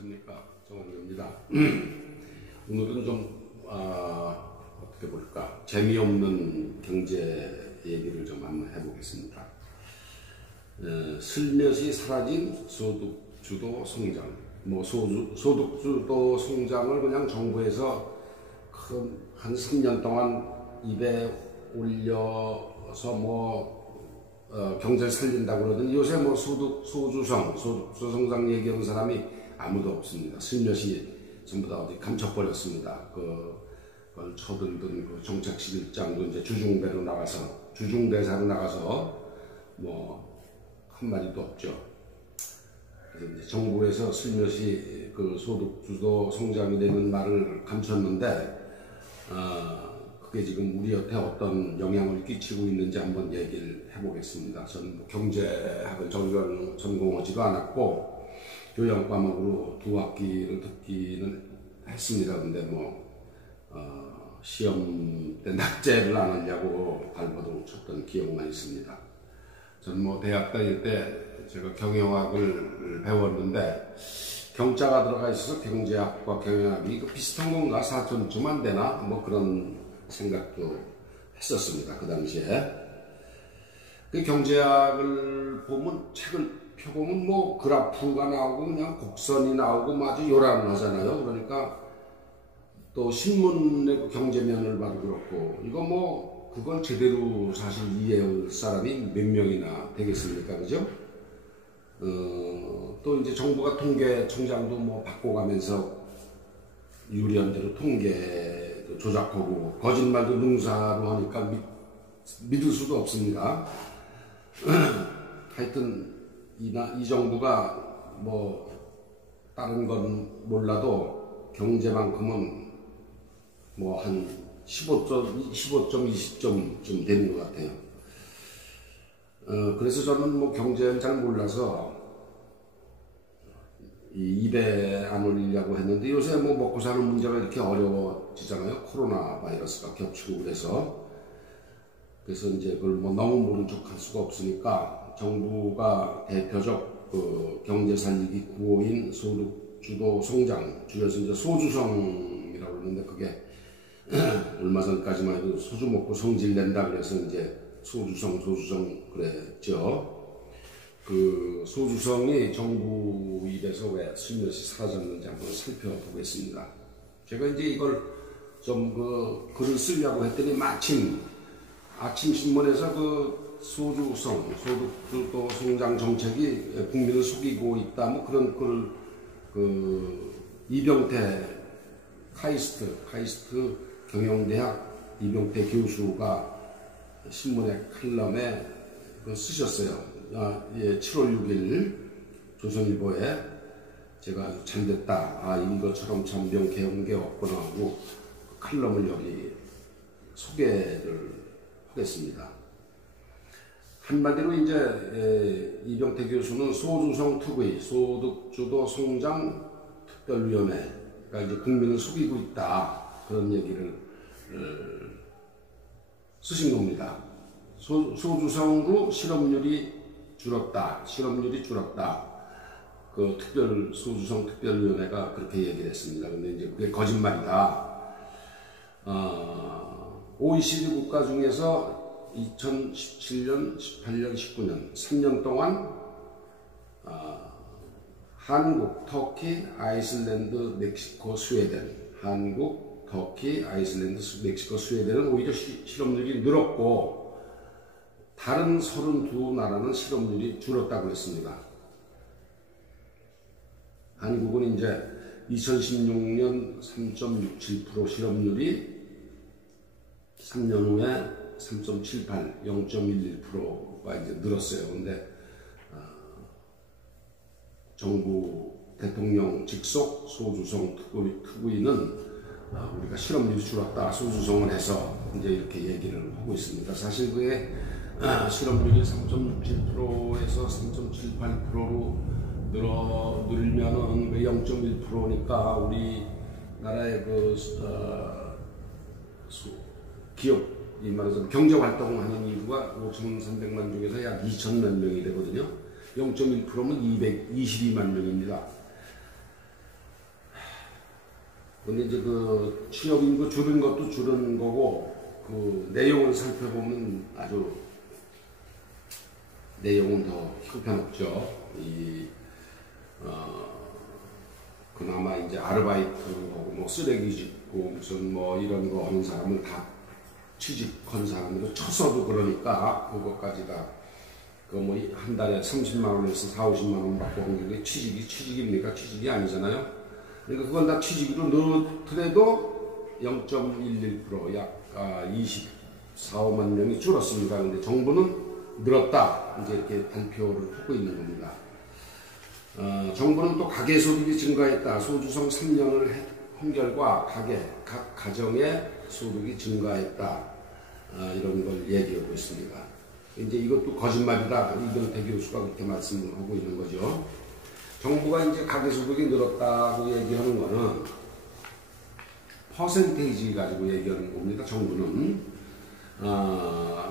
안녕하십니까, 정원규입니다. 오늘은 좀 어떻게 볼까, 재미없는 경제 얘기를 좀 한번 해보겠습니다. 슬며시 사라진 소득주도 성장, 소득주도 성장을 그냥 정부에서 한 3년 동안 입에 올려서 경제를 살린다고 그러더니 요새 소주성 성장 얘기하는 사람이 아무도 없습니다. 슬며시 전부 다 어디 감춰버렸습니다. 그걸 쳐들던 그 정책실장도 이제 주중대사로 나가서 한마디도 없죠. 그래서 이제 정부에서 슬며시 그 소득주도 성장이 되는 말을 감췄는데, 그게 지금 우리한테 어떤 영향을 끼치고 있는지 한번 얘기를 해보겠습니다. 저는 경제학을 전공하지도 않았고 교양 과목으로 2학기를 듣기는 했습니다. 근데 시험 때 낙제를 안 하려고 발버둥 쳤던 기억만 있습니다. 저는 대학 다닐 때 제가 경영학을 배웠는데 경자가 들어가 있어서 경제학과 경영학이 비슷한 건가, 사촌쯤 안 되나 그런 생각도 했었습니다. 그 당시에. 그 경제학을 보면, 책을 펴보면 그래프가 나오고 그냥 곡선이 나오고 아주 요란하잖아요. 그러니까 또 신문의 경제면을 봐도 그렇고, 이거 그걸 제대로 사실 이해할 사람이 몇 명이나 되겠습니까? 그죠? 또 이제 정부가 통계청장도 바꿔가면서 유리한 대로 통계도 조작하고 거짓말도 능사로 하니까 믿을 수도 없습니다. 하여튼 이 정부가 다른 건 몰라도 경제만큼은 한 15점, 20점쯤 되는 것 같아요. 그래서 저는 경제를 잘 몰라서 입에 안 올리려고 했는데, 요새 먹고 사는 문제가 이렇게 어려워지잖아요. 코로나 바이러스가 겹치고 그래서 이제 그걸 너무 모른 척 할 수가 없으니까 정부가 대표적 경제 살리기 구호인 소득주도 성장, 줄여서 이제 소주성이라고 그러는데, 그게 얼마 전까지만 해도 소주 먹고 성질 낸다 그래서 이제 소주성 그랬죠. 그 소주성이 정부 입에서 왜 슬며시 사라졌는지 한번 살펴보겠습니다. 제가 이제 이걸 좀 글을 쓰려고 했더니 마침 아침 신문에서 소주성, 소득주도 성장 정책이 국민을 속이고 있다, 그런 글을 이병태 카이스트 경영대학 이병태 교수가 신문의 칼럼에 쓰셨어요. 7월 6일 조선일보에 제가 아주 잘됐다, 이것처럼 참 명쾌한 게 없구나 하고 칼럼을 여기 소개를 하겠습니다. 한마디로 이제 이병태 교수는 소주성 특의 소득주도 성장 특별위원회가 이제 국민을 속이고 있다, 그런 얘기를 쓰신 겁니다. 소주성으로 실업률이 줄었다. 그 소주성 특별위원회가 그렇게 얘기를 했습니다. 근데 이제 그게 거짓말이다. OECD 국가 중에서 2017년, 18년, 19년 3년 동안 한국, 터키, 아이슬란드, 멕시코, 스웨덴, 한국, 터키, 아이슬란드, 멕시코, 스웨덴은 오히려 실업률이 늘었고 다른 32나라는 실업률이 줄었다고 했습니다. 한국은 이제 2016년 3.67% 실업률이 3년 후에 3.78, 0.11%가 이제 늘었어요. 근데 정부 대통령 직속 소주성 특위는 우리가 실업률이 줄었다, 소주성을 해서 이제 이렇게 얘기를 하고 있습니다. 사실 그게 실업률이 3.67%에서 3.78%로 늘면은 0.1%니까 우리나라의 기업이 말해서 경제 활동하는 인구가 5,300만 중에서 약 2,000만 명이 되거든요. 0.1%면 222만 명입니다. 근데 이제 그 취업인구 줄은 것도 줄은 거고, 그 내용을 살펴보면 아주 내용은 더 형편없죠. 그나마 이제 아르바이트하고 뭐 쓰레기 짚고 무슨 뭐 이런 거 하는 사람은 다 취직한 사람으로 쳐서도 그러니까 그것까지가 그 뭐 한 달에 30만 원에서 4, 50만 원 받고 하는 게 취직입니까? 취직이 아니잖아요. 그러니까 그건 다 취직으로 넣더라도 0.11% 약 24, 5만 명이 줄었습니다. 근데 정부는 늘었다. 이제 이렇게 발표를 하고 있는 겁니다. 정부는 또 가계소득이 증가했다. 소주성 3년을 한 결과 각 가정의 소득이 증가했다. 이런 걸 얘기하고 있습니다. 이제 이것도 거짓말이다. 이경태 교수가 그렇게 말씀을 하고 있는 거죠. 정부가 이제 가계소득이 늘었다고 얘기하는 거는 퍼센테이지 가지고 얘기하는 겁니다. 정부는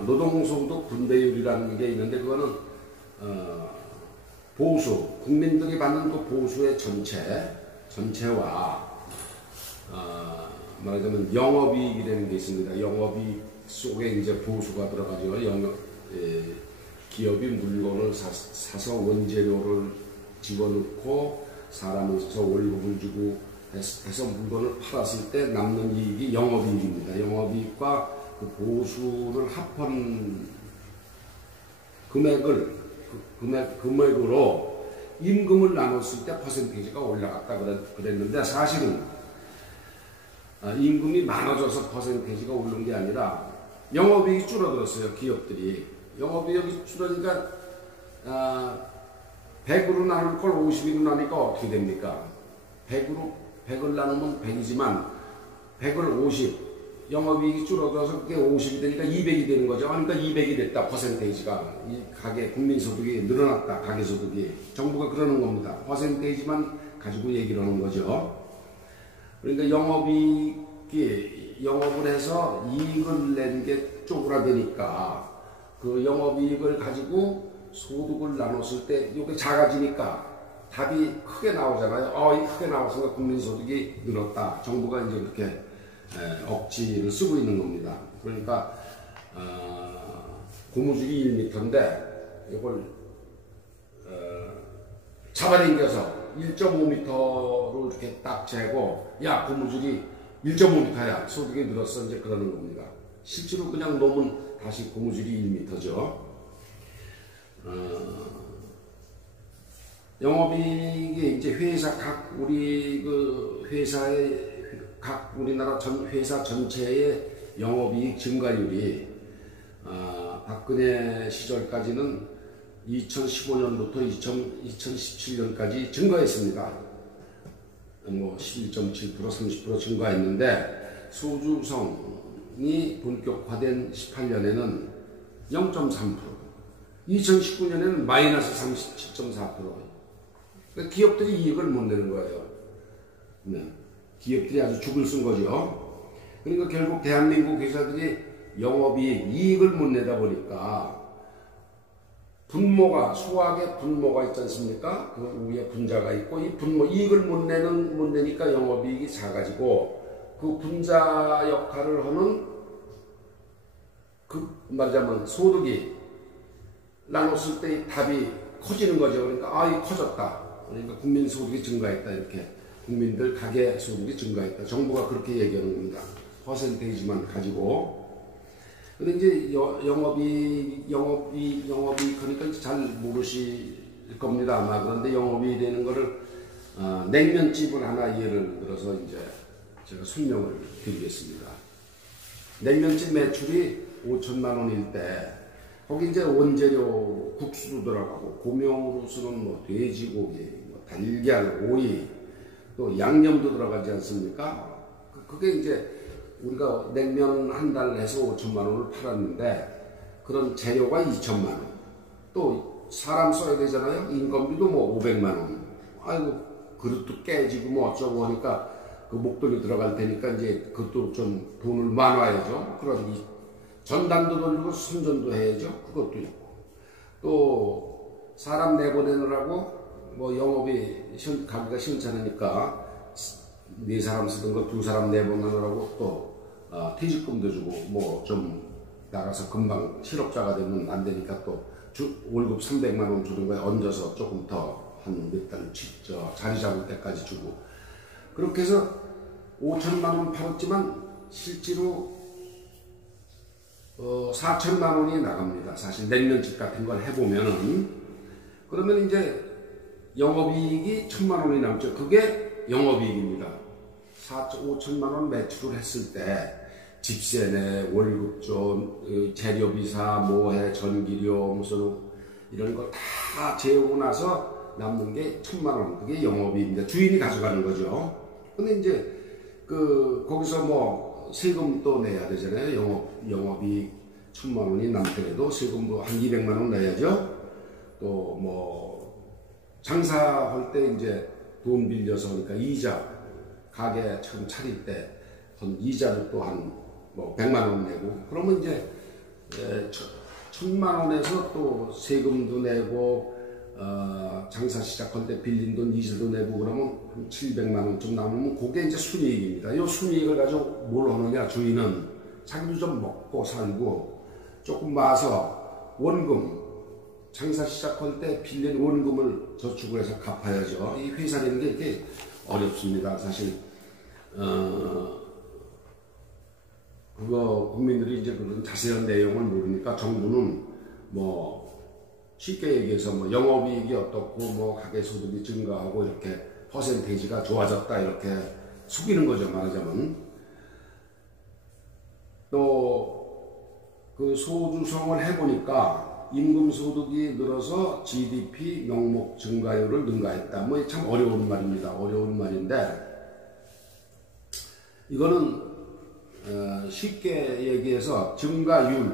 노동소득 분배율이라는 게 있는데 그거는 보수, 국민들이 받는 그 보수의 전체와 말하자면 영업이익이라는 게 있습니다. 영업이익 속에 이제 보수가 들어가죠. 기업이 물건을 사서 원재료를 집어넣고 사람을 써서 월급을 주고 해서 물건을 팔았을 때 남는 이익이 영업이익입니다. 영업이익과 그 보수를 합한 금액으로 임금을 나눴을 때 퍼센테이지가 올라갔다 그랬는데 사실은 임금이 많아져서 퍼센테이지가 오른 게 아니라 영업이익이 줄어들었어요. 기업들이. 영업이익이 줄어드니까 100으로 나눌 걸 50으로 나니까 어떻게 됩니까? 100을 나누면 100이지만 100을 50 영업이익이 줄어들어서 그게 50이 되니까 200이 되는 거죠. 그러니까 200이 됐다. 퍼센테이지가. 이 국민소득이 늘어났다. 가계소득이. 정부가 그러는 겁니다. 퍼센테이지만 가지고 얘기를 하는 거죠. 그러니까 영업을 해서 이익을 낸 게 쪼그라드니까 그 영업이익을 가지고 소득을 나눴을 때 이게 작아지니까 답이 크게 나오잖아요. 크게 나와서 국민소득이 늘었다. 정부가 이제 그렇게 억지를 쓰고 있는 겁니다. 그러니까 고무줄이 1m인데 이걸 잡아당겨서 1.5m로 이렇게 딱 재고 야 고무줄이 1.5m야 소득이 늘었어 이제 그러는 겁니다. 실제로 그냥 놓으면 다시 고무줄이 1m죠. 영업이익이 이제 우리나라 회사 전체의 영업이익 증가율이 박근혜 시절까지는 2015년부터 2017년까지 증가했습니다. 뭐 11.7%, 30% 증가했는데 소주성이 본격화된 18년에는 0.3%, 2019년에는 마이너스 37.4%. 그러니까 기업들이 이익을 못 내는 거예요. 네. 기업들이 아주 죽을 쓴 거죠. 그러니까 결국 대한민국 회사들이 이익을 못 내다 보니까 수학의 분모가 있지 않습니까? 그 위에 분자가 있고 이 분모 이익을 못 내니까 영업이익이 작아지고 그 분자 역할을 하는 말하자면 소득이 나눴을 때 답이 커지는 거죠. 그러니까 이 커졌다. 그러니까 국민 소득이 증가했다 이렇게. 국민들 가계 소득이 증가했다. 정부가 그렇게 얘기하는 겁니다. 퍼센테이지만 가지고. 근데 이제 영업이익 하니까 잘 모르실 겁니다. 아마. 그런데 영업이 되는 거를 냉면집을 하나 예를 들어서 이제 제가 설명을 드리겠습니다. 냉면집 매출이 5천만 원일 때 거기 이제 원재료 국수도 들어가고 고명으로 쓰는 뭐 돼지고기, 뭐 달걀, 오이 또 양념도 들어가지 않습니까? 그게 이제 우리가 냉면 한 달 해서 5천만 원을 팔았는데 그런 재료가 2천만 원. 또 사람 써야 되잖아요. 인건비도 뭐 500만 원. 아이고 그릇도 깨지고 뭐 어쩌고 하니까 그 목돈이 들어갈 테니까 이제 그것도 좀 돈을 많아야죠. 그러니 전단도 돌리고 선전도 해야죠. 그것도 있고 또 사람 내보내느라고 뭐 영업이 가기가 시원찮으니까 네 사람 쓰던 거 두 사람 내보내느라고 또 퇴직금도 주고 뭐 좀 나가서 금방 실업자가 되면 안 되니까 또 월급 300만 원 주는 거에 얹어서 조금 더 한 몇 달 자리 잡을 때까지 주고 그렇게 해서 5천만 원 팔았지만 실제로 4천만 원이 나갑니다. 사실 냉면집 같은 걸 해보면은 그러면 이제 영업이익이 1,000만 원이 남죠. 그게 영업이익입니다. 5천만 원 매출을 했을 때 집세내, 월급조, 재료비사, 뭐해, 전기료, 무슨 이런 거 다 재우고 나서 남는 게 1,000만 원. 그게 영업이익입니다. 주인이 가져가는 거죠. 근데 이제 거기서 뭐 세금도 내야 되잖아요. 영업이익 1,000만 원이 남더라도 세금도 한 200만 원 내야죠. 또 뭐 장사할 때 이제 돈 빌려서 하니까 이자 가게 처음 차릴 때 이자도 또 한 뭐 100만 원 내고 그러면 이제 1,000만 원에서 또 세금도 내고 장사 시작할 때 빌린 돈 이자도 내고 그러면 한 700만 원쯤 남으면 그게 이제 순이익입니다. 이 순이익을 가지고 뭘 하느냐 주인은 자기도 좀 먹고 살고 조금 모아서 원금 장사 시작할 때 빌린 원금을 저축을 해서 갚아야죠. 이 회사라는 게 이렇게 어렵습니다. 사실 그거 국민들이 이제 그런 자세한 내용을 모르니까 정부는 뭐 쉽게 얘기해서 뭐 영업이익이 어떻고 뭐 가계소득이 증가하고 이렇게 퍼센테이지가 좋아졌다 이렇게 속이는 거죠. 말하자면 또 그 소주성을 해보니까 임금소득이 늘어서 GDP 명목 증가율을 능가했다. 뭐 참 어려운 말입니다. 어려운 말인데 이거는 쉽게 얘기해서 증가율,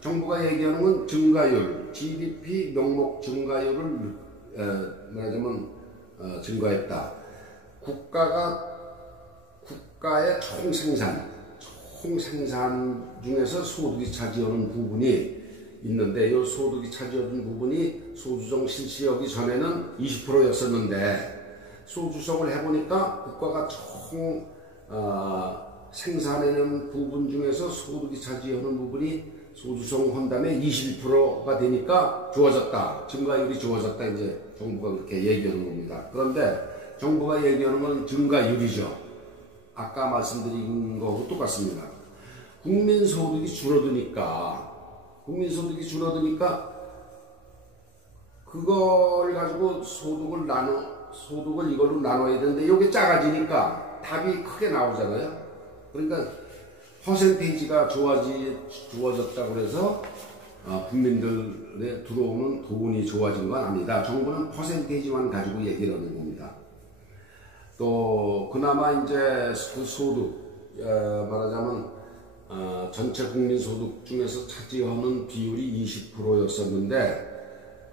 정부가 얘기하는 건 증가율, GDP 명목 증가율을 말하자면 증가했다. 국가의 총생산 중에서 소득이 차지하는 부분이 있는데 이 소득이 차지하는 부분이 소주성 실시하기 전에는 20%였었는데 소주성을 해보니까 국가가 총 생산하는 부분 중에서 소득이 차지하는 부분이 소주성 혼담의 21%가 되니까 좋아졌다. 증가율이 좋아졌다. 이제 정부가 그렇게 얘기하는 겁니다. 그런데 정부가 얘기하는 건 증가율이죠. 아까 말씀드린 거하고 똑같습니다. 국민소득이 줄어드니까 그걸 가지고 소득을 이걸로 나눠야 되는데 이게 작아지니까 답이 크게 나오잖아요. 그러니까 퍼센테이지가 좋아졌다고 그래서 국민들에 들어오는 돈이 좋아진 건 아니다. 정부는 퍼센테이지만 가지고 얘기를 하는 겁니다. 또 그나마 이제 그 소득 말하자면 전체 국민소득 중에서 차지하는 비율이 20%였었는데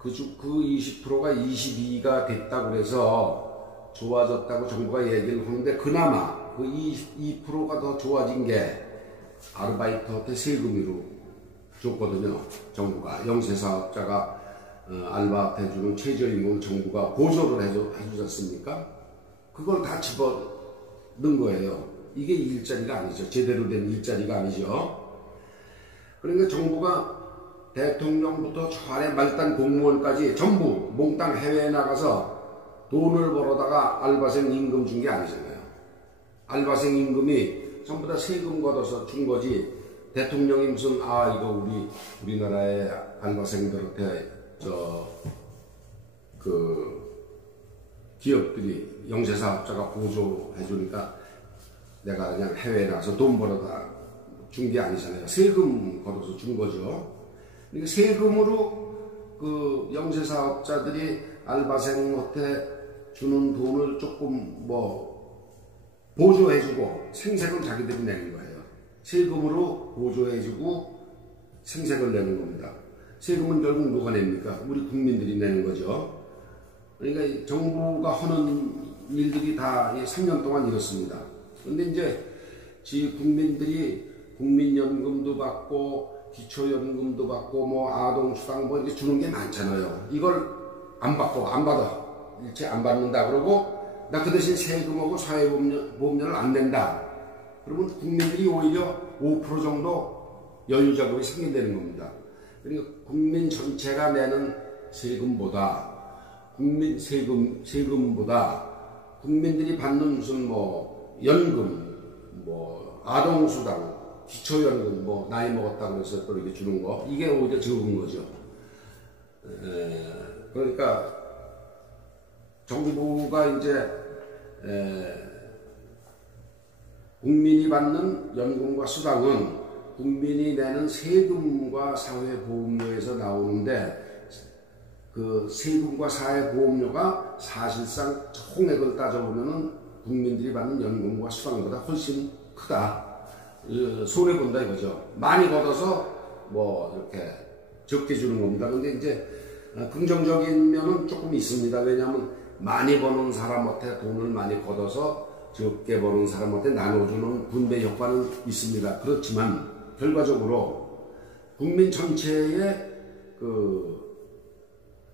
그 20%가 22가 됐다고 그래서 좋아졌다고 정부가 얘기를 하는데 그나마 그 22%가 더 좋아진 게 아르바이트한테 세금으로 줬거든요. 정부가 영세사업자가 알바한테 주는 최저임금 정부가 보조를 해주지 않습니까? 그걸 다 집어넣은 거예요. 이게 일자리가 아니죠. 제대로 된 일자리가 아니죠. 그러니까 정부가 대통령부터 저 아래 말단 공무원까지 전부 몽땅 해외에 나가서 돈을 벌어다가 알바생 임금 준 게 아니잖아요. 알바생 임금이 전부 다 세금 걷어서 준 거지. 대통령이 무슨 이거 우리나라의 알바생들한테 기업들이 영세사업자가 보조해주니까 내가 그냥 해외에 나가서 돈 벌어다 준 게 아니잖아요. 세금 걷어서 준 거죠. 그러니까 세금으로 그 영세사업자들이 알바생한테 주는 돈을 조금 보조해주고 생색은 자기들이 내는 거예요. 세금으로 보조해주고 생색을 내는 겁니다. 세금은 결국 누가 냅니까? 우리 국민들이 내는 거죠. 그러니까 정부가 하는 일들이 다 3년 동안 이렇습니다. 그런데 이제 국민들이 국민연금도 받고 기초연금도 받고 아동수당 이렇게 주는 게 많잖아요. 이걸 안 받아. 일체 안 받는다 그러고 나 그 대신 세금하고 사회보험료를 안 낸다. 그러면 국민들이 오히려 5% 정도 여유자금이 생긴다는 겁니다. 그러니까 국민 전체가 내는 세금보다 국민들이 받는 무슨 뭐 연금, 뭐 아동수당, 기초연금, 뭐 나이 먹었다고 해서 또 이렇게 주는 거, 이게 오히려 적은 거죠. 그러니까 정부가 이제 국민이 받는 연금과 수당은 국민이 내는 세금과 사회보험료에서 나오는데, 그 세금과 사회보험료가 사실상 총액을 따져보면은 국민들이 받는 연금과 수당보다 훨씬 크다. 손해본다 이거죠. 많이 걷어서 뭐 이렇게 적게 주는 겁니다. 근데 이제 긍정적인 면은 조금 있습니다. 왜냐하면 많이 버는 사람한테 돈을 많이 걷어서 적게 버는 사람한테 나눠주는 분배 효과는 있습니다. 그렇지만 결과적으로 국민 전체의 그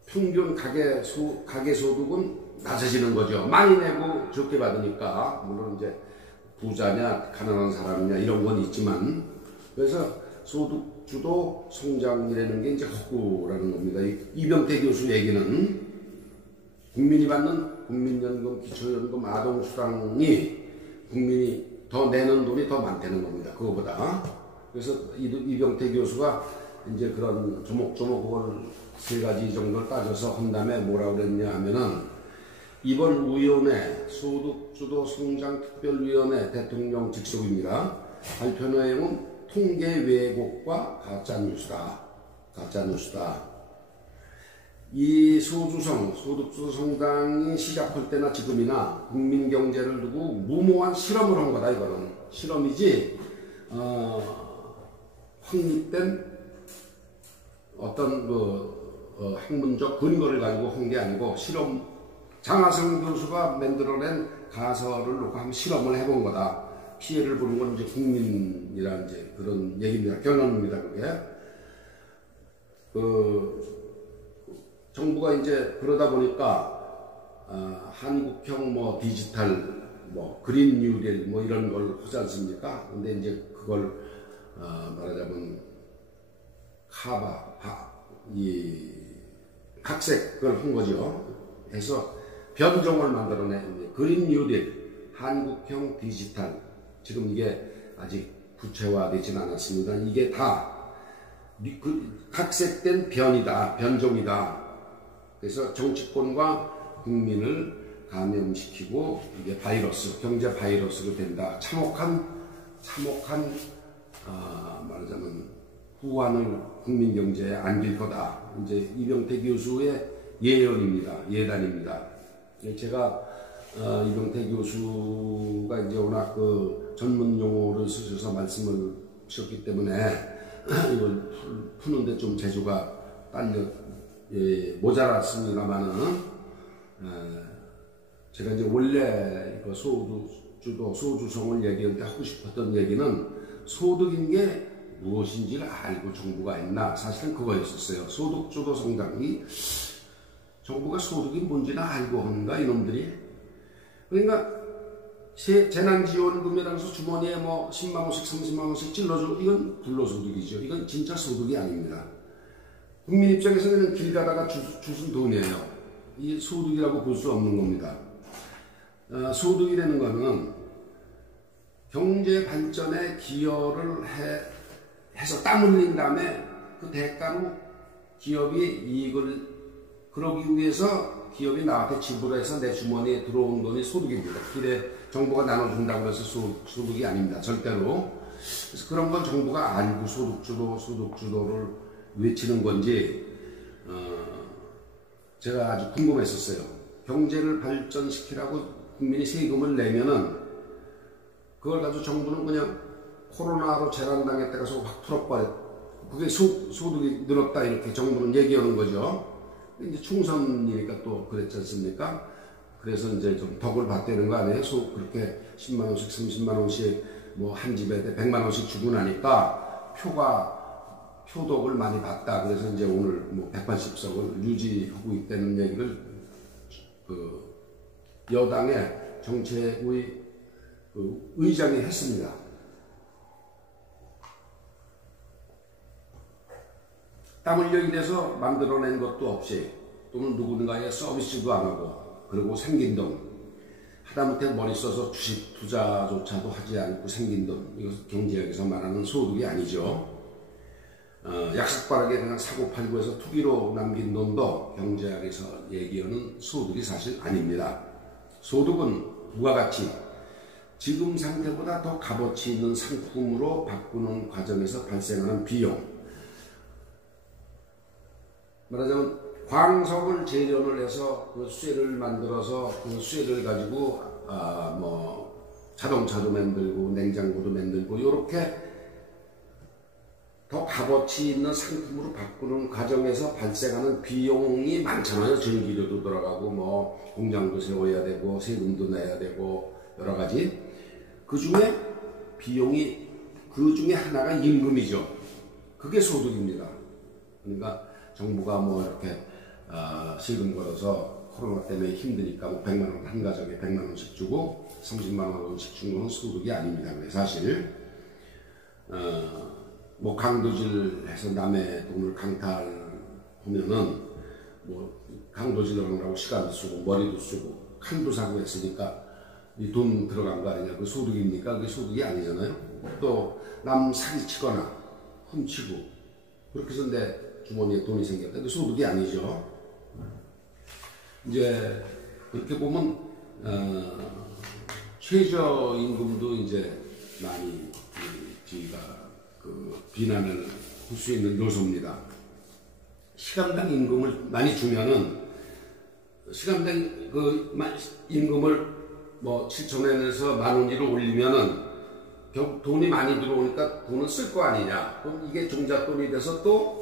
평균 가계소득은 낮아지는 거죠. 많이 내고 적게 받으니까. 물론 이제 부자냐 가난한 사람이냐 이런 건 있지만, 그래서 소득주도 성장이라는 게 이제 허구라는 겁니다. 이병태 교수 얘기는 국민이 받는 국민연금, 기초연금, 아동수당이 국민이 더 내는 돈이 더 많다는 겁니다. 그거보다. 그래서 이병태 교수가 이제 그런 조목조목 그걸 세 가지 정도를 따져서 한 다음에 뭐라고 그랬냐 하면은, 이번 위원회 소득주도 성장특별위원회 대통령 직속입니다. 발표 내용은 통계 왜곡과 가짜뉴스다. 이 소득주도 성장이 시작할 때나 지금이나 국민 경제를 두고 무모한 실험을 한 거다. 이거는 실험이지 확립된 어떤 학문적 근거를 가지고 한 게 아니고, 실험, 장하성 교수가 만들어낸 가설을 놓고 한번 실험을 해본 거다. 피해를 보는 건 이제 국민이라는 이제 그런 얘기입니다. 결론입니다. 그게. 정부가 이제 그러다 보니까 한국형 뭐 디지털 뭐 그린 뉴딜 뭐 이런 걸 하지 않습니까? 근데 이제 그걸 말하자면 이 각색을 한 거죠. 해서 변종을 만들어낸 그린 뉴딜, 한국형 디지털. 지금 이게 아직 구체화되진 않았습니다. 이게 다 각색된 변종이다. 그래서 정치권과 국민을 감염시키고 이게 경제 바이러스로 된다. 참혹한 말하자면 후환을 국민 경제에 안길 거다. 이제 이병태 교수의 예단입니다. 제가 이병태 교수가 이제 워낙 그 전문 용어를 쓰셔서 말씀을 하셨기 때문에 이걸 푸는데 좀 재주가 모자랐습니다만은, 제가 이제 원래 그 소주성을 얘기할 때 하고 싶었던 얘기는 소득인 게 무엇인지를 알고 정부가 했나, 사실은 그거였었어요. 소득주도 성장이 정부가 소득이 뭔지나 알고 하는가 이놈들이. 그러니까 재난지원금이라고 해서 주머니에 뭐 10만원씩 30만원씩 찔러줘. 이건 불로소득이죠. 이건 진짜 소득이 아닙니다. 국민 입장에서는 길 가다가 주순 돈이에요. 이게 소득이라고 볼 수 없는 겁니다. 소득이라는 거는 경제 발전에 기여를 해서 땀 흘린 다음에 그 대가로 기업이 이익을, 그러기 위해서 기업이 나한테 지불해서 내 주머니에 들어온 돈이 소득입니다. 길에 정부가 나눠준다고 해서 소득이 아닙니다. 절대로. 그래서 그런 건 정부가 알고 소득주도를 외치는 건지 제가 아주 궁금했었어요. 경제를 발전시키라고 국민이 세금을 내면은 그걸 가지고 정부는 그냥 코로나로 재난당했다가 확 풀어버려. 그게 소득이 늘었다 이렇게 정부는 얘기하는 거죠. 이제 총선이니까 또 그랬지 않습니까? 그래서 이제 좀 덕을 봤다는 거 아니에요? 그렇게 10만원씩 30만원씩 뭐 한 집에 100만원씩 주고 나니까 표덕을 많이 봤다. 그래서 이제 오늘 뭐 180석을 유지하고 있다는 얘기를 여당의 정책의 그 의장이 했습니다. 땀 흘려 일해서 만들어낸 것도 없이 또는 누군가의 서비스도 안 하고 그리고 생긴 돈 하다못해 머리 써서 주식 투자조차도 하지 않고 생긴 돈 이것은 경제학에서 말하는 소득이 아니죠. 약삭빠르게 그냥 사고팔고 해서 투기로 남긴 돈도 경제학에서 얘기하는 소득이 사실 아닙니다. 소득은 부가가치 지금 상태보다 더 값어치 있는 상품으로 바꾸는 과정에서 발생하는 비용 말하자면 광석을 재련을 해서 그 쇠를 만들어서 그 쇠를 가지고 뭐 자동차도 만들고 냉장고도 만들고 이렇게 더 값어치 있는 상품으로 바꾸는 과정에서 발생하는 비용이 많잖아요. 전기료도 들어가고 뭐 공장도 세워야 되고 세금도 내야 되고 여러 가지 그 중에 비용이 그 중에 하나가 임금이죠. 그게 소득입니다. 그러니까 정부가 뭐 이렇게 세금 걸어서 코로나 때문에 힘드니까 뭐 100만 원 한 가정에 100만 원씩 주고 30만 원씩 주는 건 소득이 아닙니다. 사실 뭐 강도질해서 남의 돈을 강탈하면은 뭐 강도질을 하느라고 시간도 쓰고 머리도 쓰고 칼도 사고 했으니까 이 돈 들어간 거 아니냐? 그 소득입니까? 그게 소득이 아니잖아요. 또 남 사기치거나 훔치고 그렇게 해서 내 주머니에 돈이 생겼다. 그 소득이 아니죠. 이제 그렇게 보면 최저임금도 이제 많이 저희가 그 비난을 할 수 있는 요소입니다. 시간당 임금을 많이 주면은 시간당 그 임금을 뭐 7,000원에서 10,000원으로 올리면은 돈이 많이 들어오니까 돈을 쓸 거 아니냐. 그럼 이게 종잣돈이 돼서 또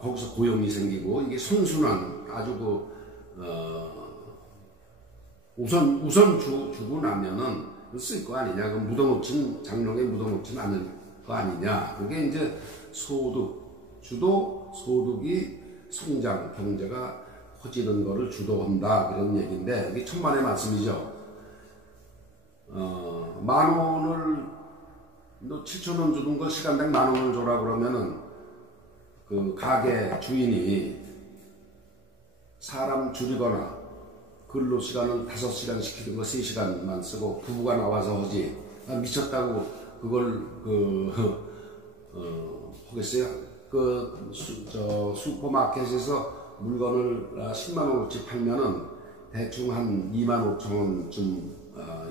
거기서 고용이 생기고 이게 선순환 아주 우선 주고 나면은 쓸 거 아니냐. 그럼 묻어놓진 장롱에 묻어놓진 않을 거 아니냐. 그게 이제 소득이 성장 경제가 커지는 거를 주도한다 그런 얘기인데 이게 천만의 말씀이죠. 10,000원을 너 7,000원 주던 거 시간당 10,000원을 줘라 그러면은 그 가게 주인이 사람 줄이거나 근로 시간은 5시간 시키는 거 3시간만 쓰고 부부가 나와서 하지 미쳤다고 그걸 하겠어요? 슈퍼마켓에서 물건을 10만 원어치 팔면은 대충 한 25,000원쯤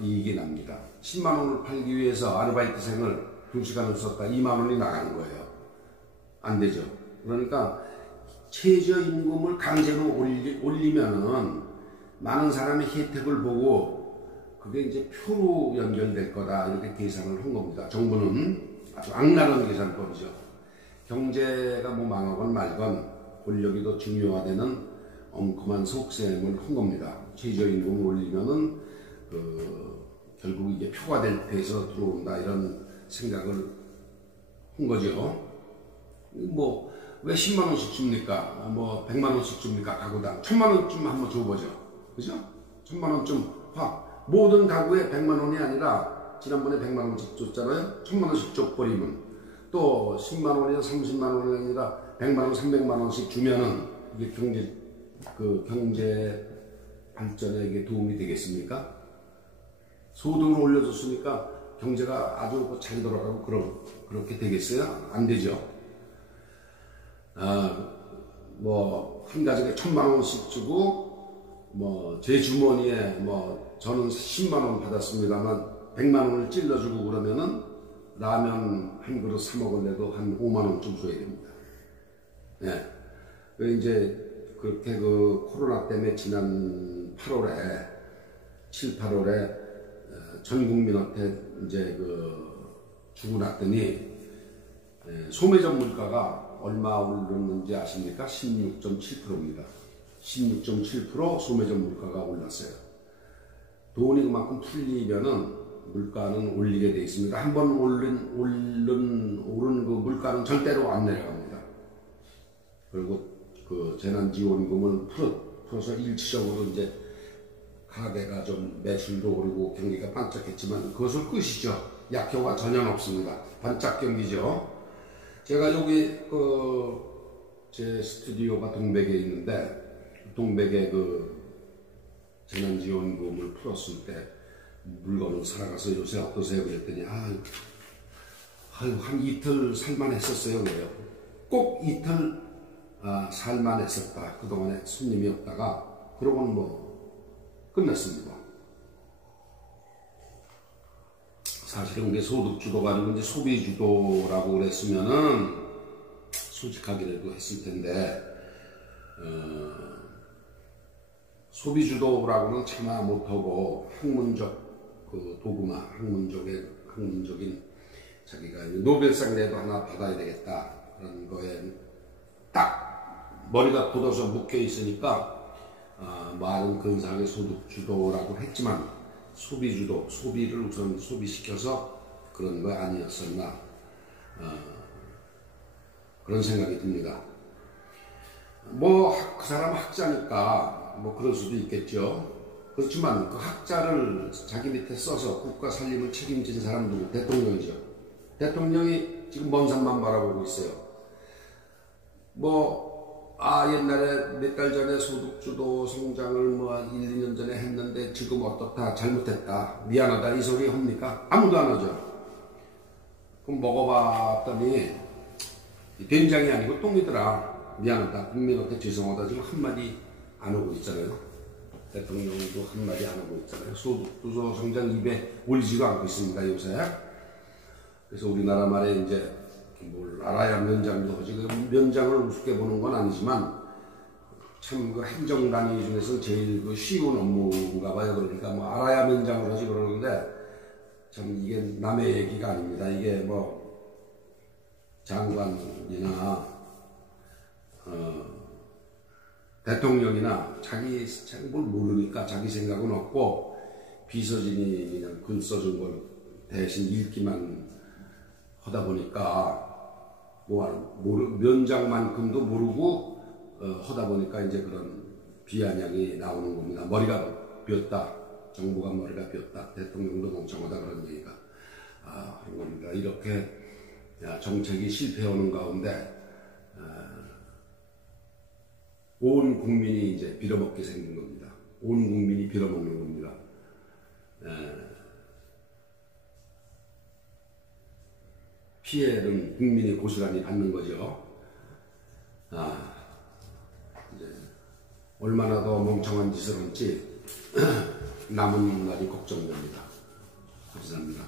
이익이 납니다. 10만 원을 팔기 위해서 아르바이트생을 2시간을 썼다 2만 원이 나가는 거예요. 안 되죠. 그러니까 최저임금을 강제로 올리면은 많은 사람이 혜택을 보고 그게 이제 표로 연결될 거다 이렇게 계산을 한 겁니다. 정부는 아주 악랄한 계산법이죠. 경제가 뭐 망하건 말건 권력이 더 중요화되는 엉큼한 속셈을 한 겁니다. 최저임금을 올리면은 결국 이게 표가 될 패에서 들어온다 이런 생각을 한 거죠. 뭐 왜 10만 원씩 줍니까? 뭐 100만 원씩 줍니까? 가구당 1,000만 원쯤 한번 줘보죠. 그죠? 1,000만 원쯤 확 모든 가구에 100만 원이 아니라 지난번에 100만 원씩 줬잖아요. 1,000만 원씩 줘버리면 또 10만 원이나 30만 원이 아니라 100만 원, 300만 원씩 주면은 이게 경제 발전에 이게 도움이 되겠습니까? 소득을 올려줬으니까 경제가 아주 잘 돌아가고 그렇게 되겠어요? 안 되죠. 뭐 한 가족에 1,000만 원씩 주고 뭐 제 주머니에 뭐 저는 10만 원 받았습니다만 100만 원을 찔러주고 그러면은 라면 한 그릇 사 먹을래도 한 5만 원쯤 줘야 됩니다. 예. 이제 그렇게 코로나 때문에 지난 8월에 7, 8월에 전 국민한테 이제 주고 났더니 소매점 물가가 얼마 오르는지 아십니까? 16.7%입니다. 16.7% 소매점 물가가 올랐어요. 돈이 그만큼 풀리면은 물가는 올리게 돼 있습니다. 한번 오른 그 물가는 절대로 안 내려갑니다. 그리고 재난지원금을 풀어서 일시적으로 이제 가게가 좀 매출도 오르고 경기가 반짝했지만 그것을 끝이죠. 약효가 전혀 없습니다. 반짝 경기죠. 제가 여기 제 스튜디오가 동백에 있는데 동백에 재난지원금을 풀었을 때 물건을 사러가서 요새 어떠세요? 그랬더니 한 이틀 살만 했었어요. 그래요. 꼭 이틀 살만 했었다. 그동안에 손님이 없다가 그러고는 끝났습니다. 사실은 이게 소득주도가 아니고 이제 소비주도라고 그랬으면은 솔직하게라도 했을 텐데 소비주도라고는 차마 못하고 학문적 도구마, 학문적인 자기가 노벨상 내도 하나 받아야 되겠다 그런 거에 딱 머리가 굳어서 묶여 있으니까 말은 근사하게 소득주도라고 했지만 소비주도, 소비를 우선 소비시켜서 그런 거 아니었었나 그런 생각이 듭니다. 그 사람 학자니까 그럴 수도 있겠죠. 그렇지만 그 학자를 자기 밑에 써서 국가 살림을 책임진 사람도 대통령이죠. 대통령이 지금 먼 산만 바라보고 있어요. 옛날에 몇 달 전에 소득주도 성장을 1, 2년 전에 했는데 지금 어떻다, 잘못했다, 미안하다 이 소리 합니까? 아무도 안 하죠. 그럼 먹어봤더니 된장이 아니고 똥이더라. 미안하다, 국민한테 죄송하다 지금 한마디 안 하고 있잖아요. 대통령도 한마디 안 하고 있잖아요. 소득주도 성장 입에 올리지도 않고 있습니다, 요새. 그래서 우리나라 말에 이제 뭘 알아야 면장도 하지. 면장을 우습게 보는 건 아니지만 참 행정단위 중에서 제일 쉬운 업무인가 봐요. 그러니까 알아야 면장을 하지 그러는데 참 이게 남의 얘기가 아닙니다. 이게 장관이나 대통령이나 자기 뭘 모르니까 자기 생각은 없고 비서진이 그냥 글 써준 걸 대신 읽기만 하다 보니까 면장만큼도 모르고 하다 보니까 이제 그런 비아냥이 나오는 겁니다. 머리가 비었다. 정부가 머리가 비었다. 대통령도 멍청하다 그런 얘기가 하는 겁니다. 이렇게 정책이 실패하는 가운데 온 국민이 이제 빌어먹게 생긴 겁니다. 온 국민이 빌어먹는 겁니다. 피해는 국민이 고스란히 받는 거죠. 이제 얼마나 더 멍청한 짓을 할지 남은 날이 걱정됩니다. 감사합니다.